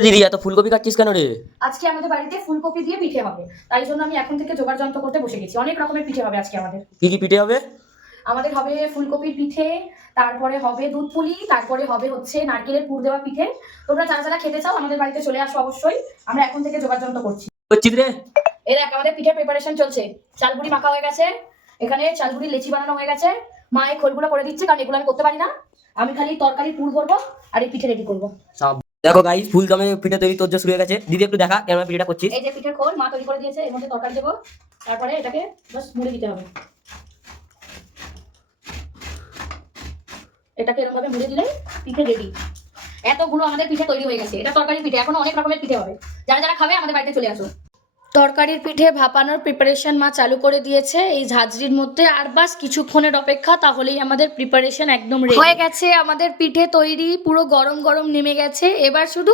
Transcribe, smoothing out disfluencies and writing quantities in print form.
দিদি এত ফুলকপি কাটছিস কেন রে? আজকে আমাদের বাড়িতে ফুলকপি দিয়ে পিঠে হবে, তাই জন্য আমি এখন থেকে জোগাড় যন্ত্র করতে বসে গেছি। অনেক রকমের পিঠে হবে আজকে আমাদের। কি কি পিঠে হবে? আমাদের হবে ফুলকপির পিঠে, তারপরে হবে দুধ পুলি, তারপরে হবে হচ্ছে নারকেলের পুর দেওয়া পিঠে। তোমরা যারা যারা খেতে চাও আমাদের বাড়িতে চলে আসো অবশ্যই। আমরা এখন থেকে জোগাড় যন্ত্র করছি। করছিস রে? এই দেখ আমাদের পিঠের প্রিপারেশন চলছে। চালগুড়ি মাখা হয়ে গেছে, এখানে চালগুড়ি লেচি বানানো হয়ে গেছে। মা এই খোলগুলো করে দিচ্ছে, কারণ এগুলো আমি করতে পারি না। আমি খালি তরকারি পুর করবো আর এই পিঠে রেডি করবো। দেখো গাইস, ফুল দমে পিঠে তৈরি তোর শুরু হয়ে গেছে। দিদি একটু দেখা কেমন পিঠেটা করছিস। এই যে পিঠের খোল মা তৈরি করে দিয়েছে, এর মধ্যে তরকারি দেবো, তারপরে এটাকে বাস মুড়ে দিতে হবে। এটাকে এরকম ভাবে মুড়ে দিলেই পিঠে রেডি। এতগুলো আমাদের পিঠে তৈরি হয়ে গেছে। এটা তরকারি পিঠে, এখনো অনেক রকমের পিঠে হবে। যারা যারা খাবে আমাদের বাড়িতে চলে আসো। তরকারির পিঠে ভাপানোর প্রিপারেশন মা চালু করে দিয়েছে এই ঝাঁঝরির মধ্যে। আর বাস কিছুক্ষণের অপেক্ষা, তাহলেই আমাদের প্রিপারেশন একদম রেডি হয়ে গেছে। আমাদের পিঠে তৈরি, পুরো গরম গরম নেমে গেছে। এবার শুধু